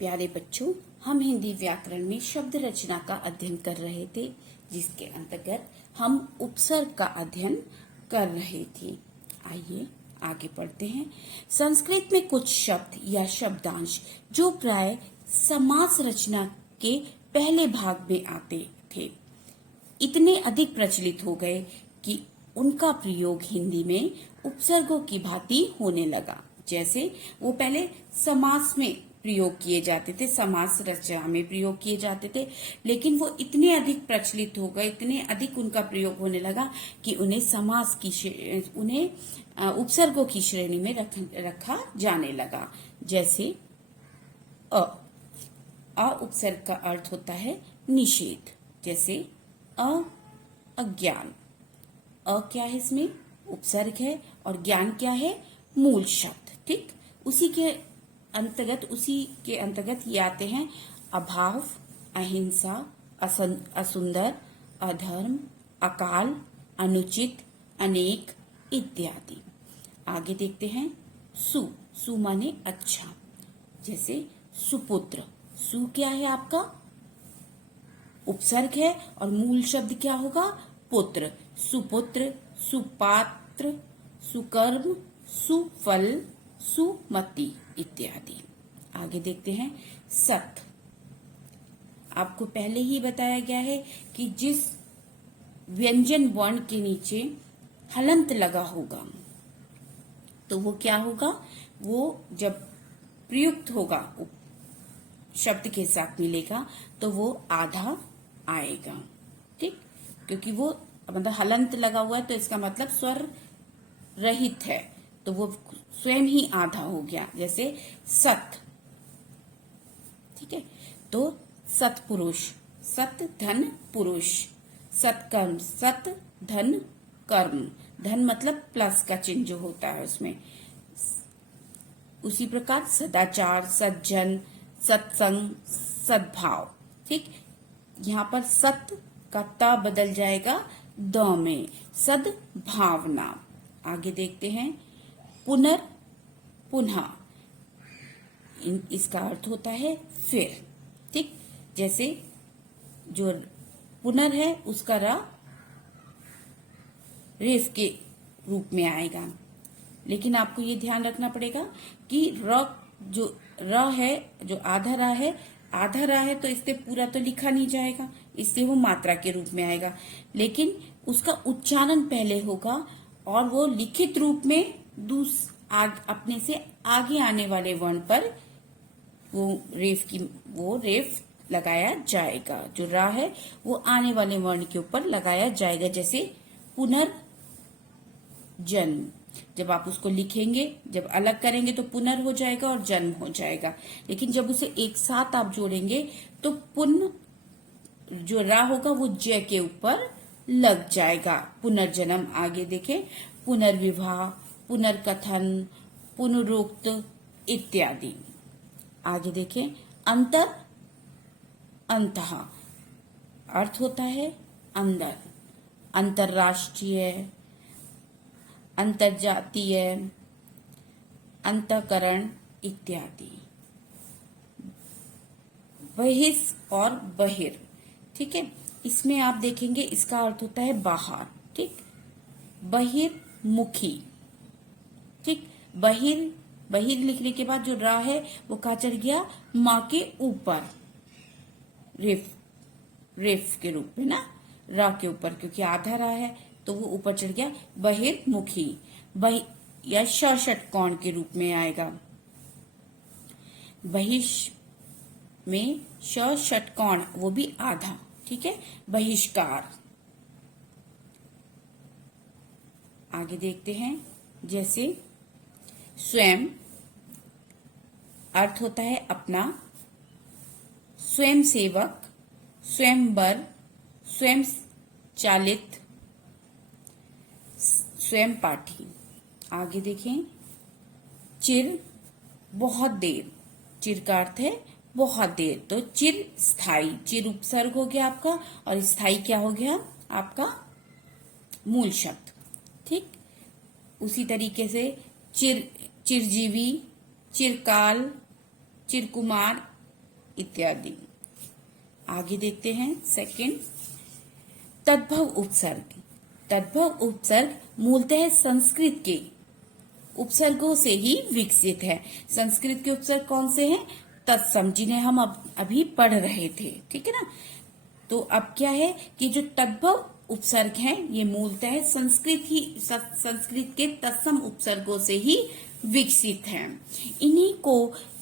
प्यारे बच्चों, हम हिंदी व्याकरण में शब्द रचना का अध्ययन कर रहे थे, जिसके अंतर्गत हम उपसर्ग का अध्ययन कर रहे थे। आइए आगे पढ़ते हैं। संस्कृत में कुछ शब्द या शब्दांश जो प्राय समास रचना के पहले भाग में आते थे, इतने अधिक प्रचलित हो गए कि उनका प्रयोग हिंदी में उपसर्गों की भांति होने लगा। जैसे वो पहले समास में प्रयोग किए जाते थे, समास रचना में प्रयोग किए जाते थे, लेकिन वो इतने अधिक प्रचलित हो गए, इतने अधिक उनका प्रयोग होने लगा कि उन्हें उपसर्गों की श्रेणी में रखा जाने लगा। जैसे अ उपसर्ग का अर्थ होता है निषेध। जैसे अज्ञान, क्या है इसमें? उपसर्ग है, और ज्ञान क्या है? मूल शब्द। ठीक, उसी के अंतर्गत ये आते हैं अभाव, अहिंसा, असुंदर, अधर्म, अकाल, अनुचित, अनेक इत्यादि। आगे देखते हैं सु माने अच्छा। जैसे सुपुत्र, सु क्या है आपका? उपसर्ग है, और मूल शब्द क्या होगा? पुत्र। सुपुत्र, सुपात्र, सुकर्म, सुफल, सुमति इत्यादि। आगे देखते हैं सत। आपको पहले ही बताया गया है कि जिस व्यंजन वर्ण के नीचे हलंत लगा होगा तो वो क्या होगा? वो जब प्रयुक्त होगा, शब्द के साथ मिलेगा, तो वो आधा आएगा। ठीक, क्योंकि वो मतलब हलंत लगा हुआ है, तो इसका मतलब स्वर रहित है, तो वो स्वयं ही आधा हो गया। जैसे सत, ठीक है, तो सत्पुरुष, सत धन पुरुष, सत्कर्म, सत धन कर्म, धन मतलब प्लस का चिन्ह जो होता है उसमें। उसी प्रकार सदाचार, सज्जन, सत्संग, सद्भाव। ठीक, यहाँ पर सत का त बदल जाएगा द में, सद्भावना। आगे देखते हैं पुनर, पुनः, इसका अर्थ होता है फिर। ठीक, जैसे जो पुनर है उसका रेफ के रूप में आएगा, लेकिन आपको ये ध्यान रखना पड़ेगा कि र है, जो आधा रा है, तो इससे पूरा तो लिखा नहीं जाएगा, इससे वो मात्रा के रूप में आएगा, लेकिन उसका उच्चारण पहले होगा, और वो लिखित रूप में अपने से आगे आने वाले वर्ण पर वो रेफ लगाया जाएगा। जो रा है वो आने वाले वर्ण के ऊपर लगाया जाएगा। जैसे पुनर्जन्म, जब आप उसको लिखेंगे, जब अलग करेंगे तो पुनर हो जाएगा और जन्म हो जाएगा, लेकिन जब उसे एक साथ आप जोड़ेंगे तो जो रा होगा वो ज के ऊपर लग जाएगा। पुनर्जन्म। आगे देखें पुनर्विवाह, पुनर्कथन, पुनरुक्त इत्यादि। आगे देखें अंतर, अंतः, अर्थ होता है अंदर, अंतरराष्ट्रीय, अंतरजातीय, अंतःकरण इत्यादि। बहिष और बहिर, ठीक है, इसमें आप देखेंगे इसका अर्थ होता है बाहर। ठीक, बहिर्मुखी। ठीक, बहिर लिखने के बाद जो रा है वो कहाँ चढ़ गया? माँ के ऊपर, रेफ के रूप में ना, रा के ऊपर, क्योंकि आधा रा है तो वो ऊपर चढ़ गया। बहिर्मुखी, या षटकोण के रूप में आएगा। बहिष में षटकोण, वो भी आधा। ठीक है, बहिष्कार। आगे देखते हैं, जैसे स्वयं, अर्थ होता है अपना, स्वयं सेवक, स्वयंवर, स्वयं चालित, स्वयं पाठी। आगे देखें चिर, बहुत देर, चिर का अर्थ है बहुत देर, तो चिर स्थाई, चिर उपसर्ग हो गया आपका, और स्थाई क्या हो गया? आपका मूल शब्द। ठीक, उसी तरीके से चिरजीवी, चिरकाल, चिरकुमार इत्यादि। आगे देखते हैं सेकंड, तद्भव उपसर्ग। तद्भव उपसर्ग मूलतः संस्कृत के उपसर्गों से ही विकसित है। संस्कृत के उपसर्ग कौन से हैं? तत्सम, जिन्हें हम अभी पढ़ रहे थे, ठीक है ना। तो अब क्या है कि जो तद्भव उपसर्ग हैं ये मूलतः संस्कृत के तत्सम उपसर्गों से ही विकसित हैं। इन्हीं को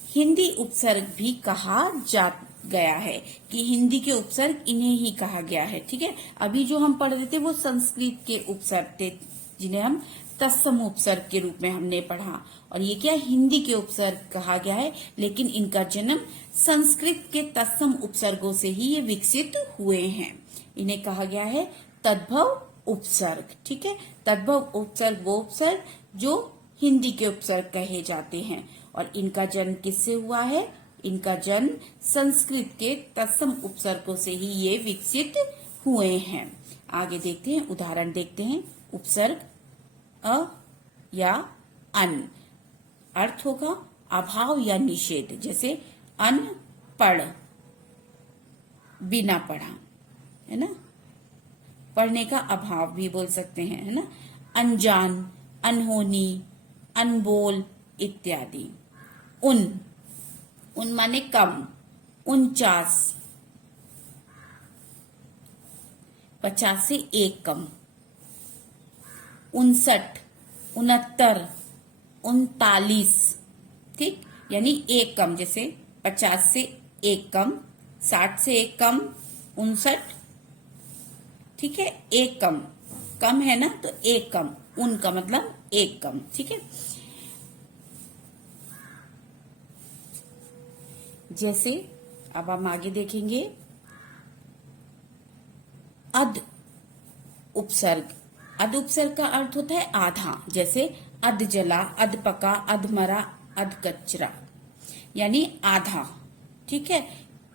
हिंदी उपसर्ग भी कहा जा गया है, कि हिंदी के उपसर्ग इन्हें ही कहा गया है, ठीक है। अभी जो हम पढ़ रहे थे वो संस्कृत के उपसर्ग थे, जिन्हें हम तत्सम उपसर्ग के रूप में हमने पढ़ा, और ये क्या हिंदी के उपसर्ग कहा गया है, लेकिन इनका जन्म संस्कृत के तत्सम उपसर्गों से ही ये विकसित हुए हैं। इन्हें कहा गया है तद्भव उपसर्ग, ठीक है। तद्भव उपसर्ग वो उपसर्ग जो हिंदी के उपसर्ग कहे जाते हैं, और इनका जन्म किससे हुआ है? इनका जन्म संस्कृत के तत्सम उपसर्गों से ही ये विकसित हुए हैं। आगे देखते हैं, उदाहरण देखते हैं। उपसर्ग अ या अन, अर्थ होगा अभाव या निषेध, जैसे अनपढ़, बिना पढ़ा, है ना। पढ़ने का अभाव भी बोल सकते हैं, है ना। अनजान, अनहोनी, अनबोल इत्यादि। उन, उन माने कम, 49, 50 से 1 कम। 59, 69, 39, ठीक, यानी 1 कम, जैसे 50 से 1 कम, 60 से 1 कम, 59, ठीक है, 1 कम, कम है ना, तो 1 कम, उन का मतलब 1 कम, ठीक है। जैसे अब हम आगे देखेंगे अध उपसर्ग। अध उपसर्ग का अर्थ होता है आधा, जैसे अध जला, अध पका, अध मरा, अध कचरा, यानी आधा, ठीक है।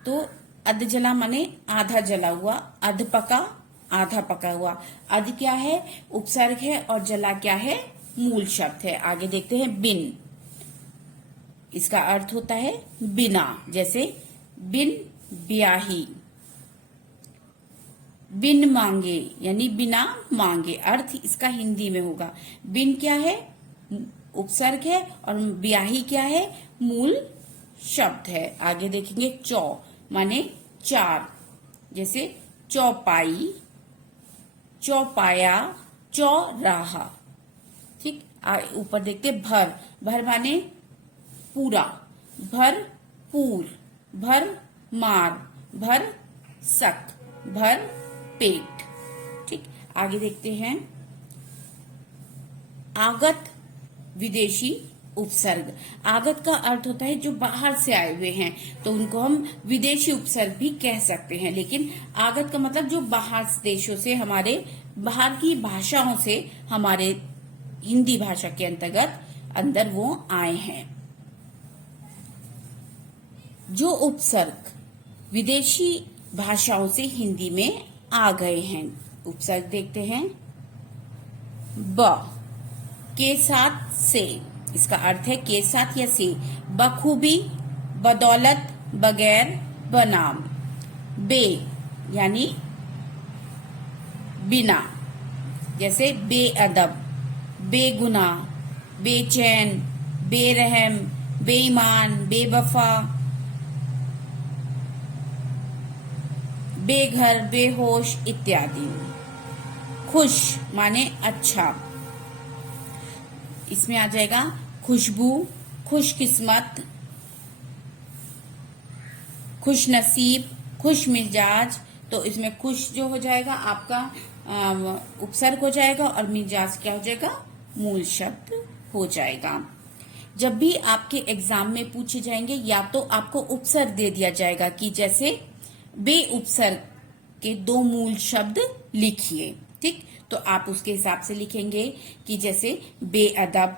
तो अध जला माने आधा जला हुआ, अध पका आधा पका हुआ। अध क्या है? उपसर्ग है, और जला क्या है? मूल शब्द है। आगे देखते हैं बिन, इसका अर्थ होता है बिना, जैसे बिन ब्याही, बिन मांगे यानी बिना मांगे, अर्थ इसका हिंदी में होगा। बिन क्या है? उपसर्ग है, और ब्याही क्या है? मूल शब्द है। आगे देखेंगे चौ माने 4, जैसे चौपाई, चौपाया, चौराहा, ठीक। ऊपर देखते भर, भर माने पूरा, भरपूर, भर मार, भर सक, भर पेट, ठीक। आगे देखते हैं आगत विदेशी उपसर्ग। आगत का अर्थ होता है जो बाहर से आए हुए हैं, तो उनको हम विदेशी उपसर्ग भी कह सकते हैं। लेकिन आगत का मतलब जो बाहर देशों से, हमारे बाहर की भाषाओं से हमारे हिंदी भाषा के अंदर वो आए हैं। जो उपसर्ग विदेशी भाषाओं से हिंदी में आ गए हैं, उपसर्ग देखते हैं। ब के साथ से, इसका अर्थ है के साथ या से। बखूबी, बदौलत, बगैर, बनाम। बे यानी बिना, जैसे बेअदब, बेगुनाह, बेचैन, बेरहम, बेईमान, बेवफा, बेघर, बेहोश इत्यादि। खुश माने अच्छा, इसमें आ जाएगा खुशबू, खुशकिस्मत, खुश नसीब, खुश मिजाज। तो इसमें खुश जो हो जाएगा आपका उपसर्ग हो जाएगा, और मिजाज क्या हो जाएगा? मूल शब्द हो जाएगा। जब भी आपके एग्जाम में पूछे जाएंगे, या तो आपको उपसर्ग दे दिया जाएगा कि जैसे बे उपसर्ग के 2 मूल शब्द लिखिए, ठीक। तो आप उसके हिसाब से लिखेंगे कि जैसे बेअदब,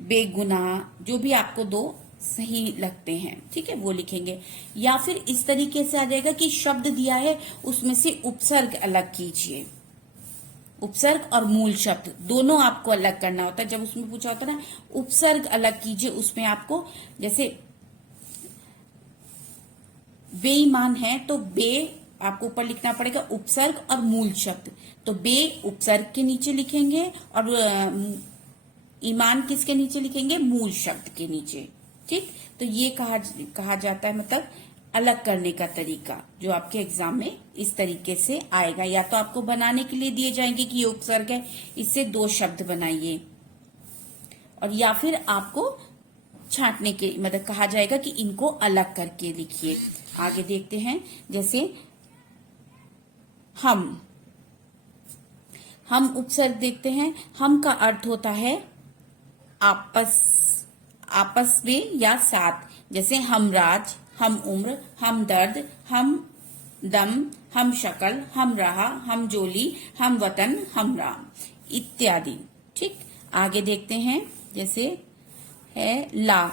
बेगुनाह, जो भी आपको 2 सही लगते हैं, ठीक है, वो लिखेंगे। या फिर इस तरीके से आ जाएगा कि शब्द दिया है, उसमें से उपसर्ग अलग कीजिए। उपसर्ग और मूल शब्द दोनों आपको अलग करना होता है। जब उसमें पूछा होता है ना उपसर्ग अलग कीजिए, उसमें आपको जैसे बेईमान है तो बे आपको ऊपर लिखना पड़ेगा उपसर्ग और मूल शब्द। तो बे उपसर्ग के नीचे लिखेंगे और ईमान किसके नीचे लिखेंगे? मूल शब्द के नीचे। ठीक, तो ये कहा जाता है मतलब अलग करने का तरीका, जो आपके एग्जाम में इस तरीके से आएगा। या तो आपको बनाने के लिए दिए जाएंगे कि ये उपसर्ग है, इससे 2 शब्द बनाइए, और या फिर आपको छांटने के मतलब कहा जाएगा कि इनको अलग करके लिखिए। आगे देखते हैं, जैसे हम उपसर्ग देखते हैं। हम का अर्थ होता है आपस में या साथ, जैसे हमराज, हम उम्र, हम दर्द, हम दम, हम शक्ल, हम राह, हम जोली, हम वतन, हम राम इत्यादि। ठीक, आगे देखते हैं, जैसे है ला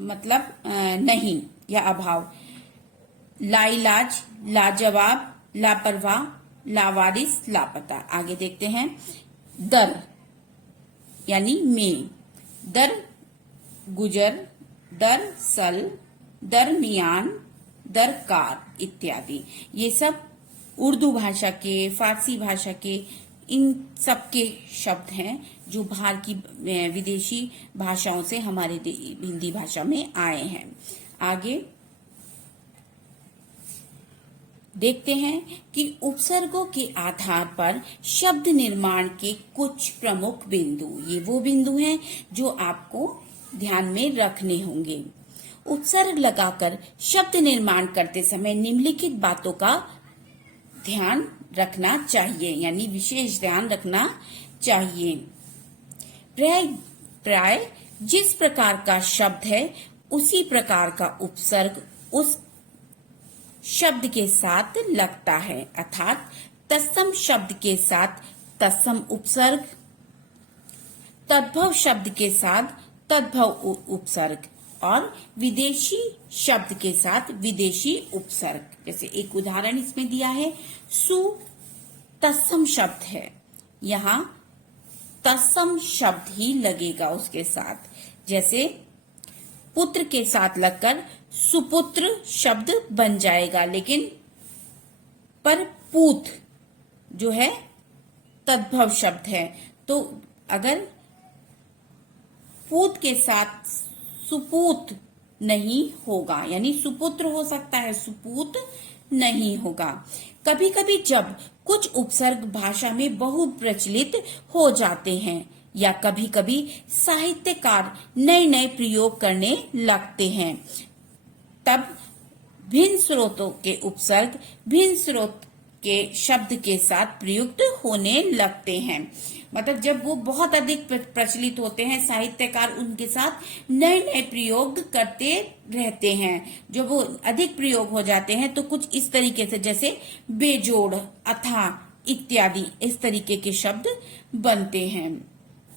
मतलब नहीं या अभाव, लाइलाज, लाजवाब, लापरवाह, लावारिस, लापता। आगे देखते हैं, दर यानी में, दर गुजर, दर सल, दरमियान, दरकार इत्यादि। ये सब उर्दू भाषा के, फारसी भाषा के, इन सब के शब्द हैं जो बाहर की विदेशी भाषाओं से हमारे हिंदी भाषा में आए हैं। आगे देखते हैं कि उपसर्गों के आधार पर शब्द निर्माण के कुछ प्रमुख बिंदु। ये वो बिंदु हैं जो आपको ध्यान में रखने होंगे। उपसर्ग लगाकर शब्द निर्माण करते समय निम्नलिखित बातों का ध्यान रखना चाहिए, यानी विशेष ध्यान रखना चाहिए। प्राय जिस प्रकार का शब्द है उसी प्रकार का उपसर्ग उस शब्द के साथ लगता है, अर्थात तत्सम शब्द के साथ तत्सम उपसर्ग, तद्भव शब्द के साथ तद्भव उपसर्ग और विदेशी शब्द के साथ विदेशी उपसर्ग। जैसे एक उदाहरण इसमें दिया है, सु तत्सम शब्द है, यहाँ तत्सम शब्द ही लगेगा उसके साथ। जैसे पुत्र के साथ लगकर सुपुत्र शब्द बन जाएगा, लेकिन पर पूत जो है तद्भव शब्द है, तो अगर पूत के साथ सुपूत नहीं होगा, यानी सुपुत्र हो सकता है, सुपूत नहीं होगा। कभी कभी जब कुछ उपसर्ग भाषा में बहु प्रचलित हो जाते हैं या कभी कभी साहित्यकार नए नए प्रयोग करने लगते हैं, तब भिन्न स्रोतों के उपसर्ग भिन्न स्रोत के शब्द के साथ प्रयुक्त होने लगते हैं। मतलब जब वो बहुत अधिक प्रचलित होते हैं, साहित्यकार उनके साथ नए नए प्रयोग करते रहते हैं। जब वो अधिक प्रयोग हो जाते हैं तो कुछ इस तरीके से, जैसे बेजोड़, अथा इत्यादि, इस तरीके के शब्द बनते हैं।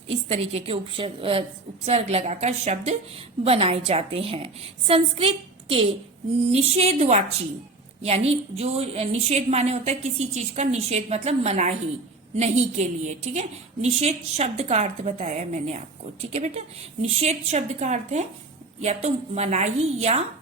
इस तरीके के उपसर्ग लगाकर शब्द बनाए जाते हैं। संस्कृत के निषेधवाची, यानी जो निषेध माने होता है किसी चीज का निषेध मतलब मनाही, नहीं के लिए, ठीक है। निषेध शब्द का अर्थ बताया मैंने आपको, ठीक है बेटा। निषेध शब्द का अर्थ है या तो मनाही या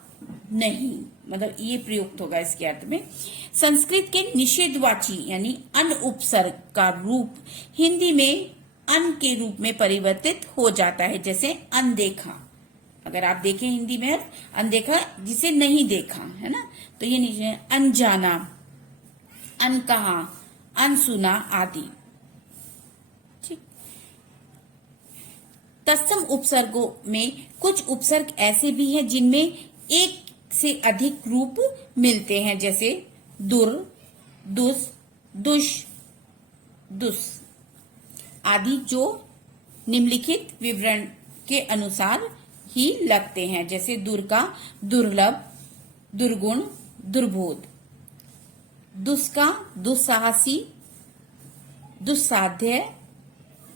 नहीं, मतलब ये प्रयुक्त होगा इसके अर्थ में। संस्कृत के निषेधवाची यानी अन उपसर्ग का रूप हिंदी में अन के रूप में परिवर्तित हो जाता है। जैसे अनदेखा, अगर आप देखें हिंदी में अनदेखा जिसे नहीं देखा है ना, तो ये नीचे अनजाना, अनकहा, अनसुना आदि। ठीक, तत्सम उपसर्गों में कुछ उपसर्ग ऐसे भी हैं जिनमें एक से अधिक रूप मिलते हैं, जैसे दुर, दुस, दुष, दुस आदि, जो निम्नलिखित विवरण के अनुसार ही लगते हैं। जैसे दुर का दुर्लभ, दुर्गुण, दुर्बोध, दुस का दुस्साहसी, दुस्साध्य,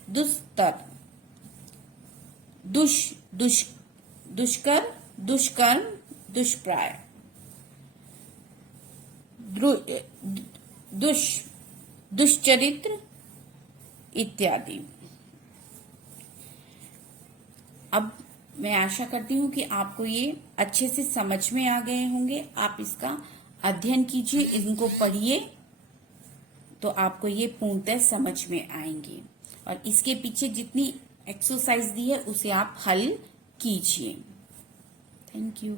दुस्तर, दुष्कर, दुष्कर्म, दुष्प्राय, दुष्चरित्र इत्यादि। अब मैं आशा करती हूँ कि आपको ये अच्छे से समझ में आ गए होंगे। आप इसका अध्ययन कीजिए, इनको पढ़िए, तो आपको ये पूर्णतः समझ में आएंगे। और इसके पीछे जितनी एक्सरसाइज दी है उसे आप हल कीजिए। Thank you.